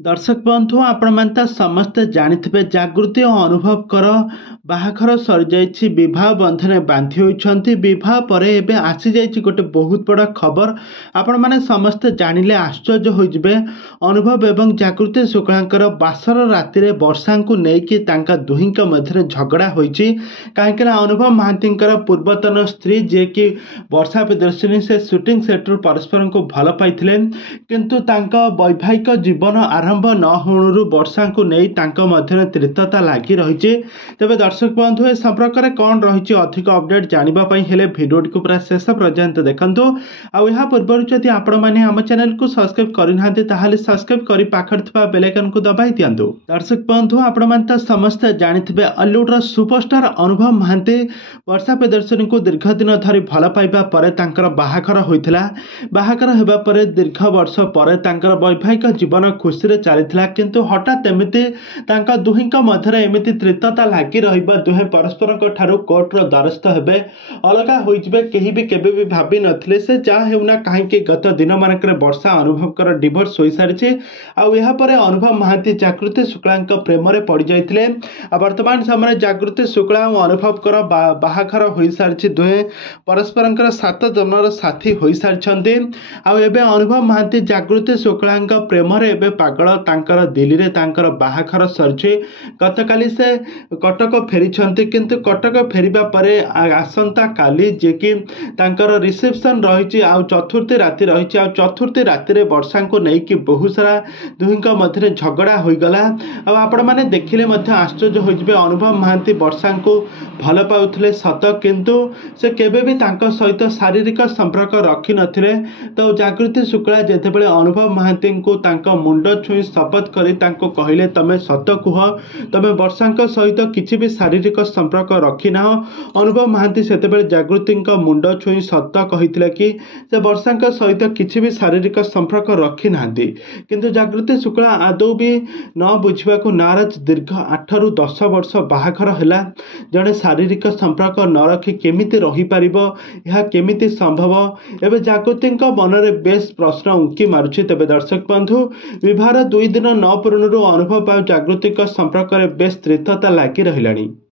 दर्शक बंधु आपण मैंने तो समस्ते जानी जागृति और अनुभव कर बाहाघर सरी जाइए विवाह बंधन बांधि होती विवाह पर एवं आसी जाइए गोटे बहुत बड़ा खबर आपण मैंने समस्ते जानिले आश्चर्य होइजिबे। अनुभव एवं जागृति शुक्लांकर बासर राति वर्षा को लेकिन दुही मध्य झगड़ा होइछि। कहीं अनुभव महांतींकर पूर्वतन स्त्री जे कि वर्षा प्रियदर्शिनी से शूटिंग सेट्रु परस्पर को भल पाइथिले किंतु तांका वैवाहिक जीवन आरंभ न होणु वर्षा को नहीं मध्य तीर्थता लगी रही। तेज दर्शक बंधु ए संपर्क में कौन रही अधिक अपडेट जानापी हेले भिडियो को पूरा शेष पर्यंत देखो। आउ पूर्व जदि आपण मैंने आम चैनल को सब्सक्राइब करना सब्सक्राइब कर पाखर बेल आइकन को दबाई दिंतु। दर्शक बंधु आपण मैंने तो समस्ते जानिथिबे हॉलीवुड सुपरस्टार अनुभव महांती वर्षा प्रियदर्शिनी को दीर्घ दिन धरी भल पाइबा परे तांकर बाहाघर होइथिला। बाहाघर हेबा परे दीर्घ वर्ष पर तांकर वैवाहिक जीवन खुशी रे चलीथिला किंतु हठात एमिति तांका दुहींक मध्यरे एमिति त्रितता लागी रहिबा दुहे परस्पर ठारू कोर्ट रो द्वारस्थ हेबे अलगा होइजिबे केही भी केबे भी भाबी नथिले। से जा हेउना काहेकि गत दिन मानकरे वर्षा अनुभव कर डिवोर्स होई सारिछि। आउ एहा परे अनुभव महांती जागृति शुक्लांक प्रेम रे पड़ी जाइथिले। वर्तमान समय जागृति शुक्ला और अनुभव कर बाहाघर होई सारिछि। दुहे परस्परंकर 7 जन्मर साथी होई सारिछन्ती। आउ एबे अनुभव महांती जागृति शुक्लांक प्रेम रे एबे पागल तांकर दिल्ली रे तांकर बाहाघर सरछि। गतकाली से कटक फेरी किंतु कटक फेरिबा परे आसंता काली जे कि तांकर रिसेप्शन रही आ चतुर्थी राति रही आ चतुर्थी राति रे वर्षा को नहीं कि बहुत सारा दुहींक मध्य झगड़ा हो गला। आपण माने देखिले मध्य आश्चर्य होइबे। अनुभव महांती वर्षा को भल पाउथिले सत किंतु से केबे भी तांका सहित शारीरिक संपर्क रखी नथिले। तो जागृति शुक्ला जेतेबेले अनुभव महांती को तांका मुंड छुई शपथ करी तांको कहिले तमे सत कुह तमे वर्षा सहित किसी भी शारीरिक संपर्क रखी ना। अनुभव महांती सेतेबेले जागृति मुंड छुई सत कहिथिले कि से वर्षा सहित किसी भी शारीरिक संपर्क रखी नांती किंतु जागृति शुक्ला आदौ भी न बुझा नाराज। दीर्घ 8 ରୁ 10 वर्ष बाहाघर हैला जड़े शारीरिक संपर्क न रखी केमिति रही पारिबो यह केमिति संभव एवं जागृति मन में बेस प्रश्न उंकी मारुछि। तेबे दर्शक बंधु विवाहर 2 दिन न पूर्णरू अनुभव और जागृति संपर्क में बेस तीर्थता लगी रहिलानी।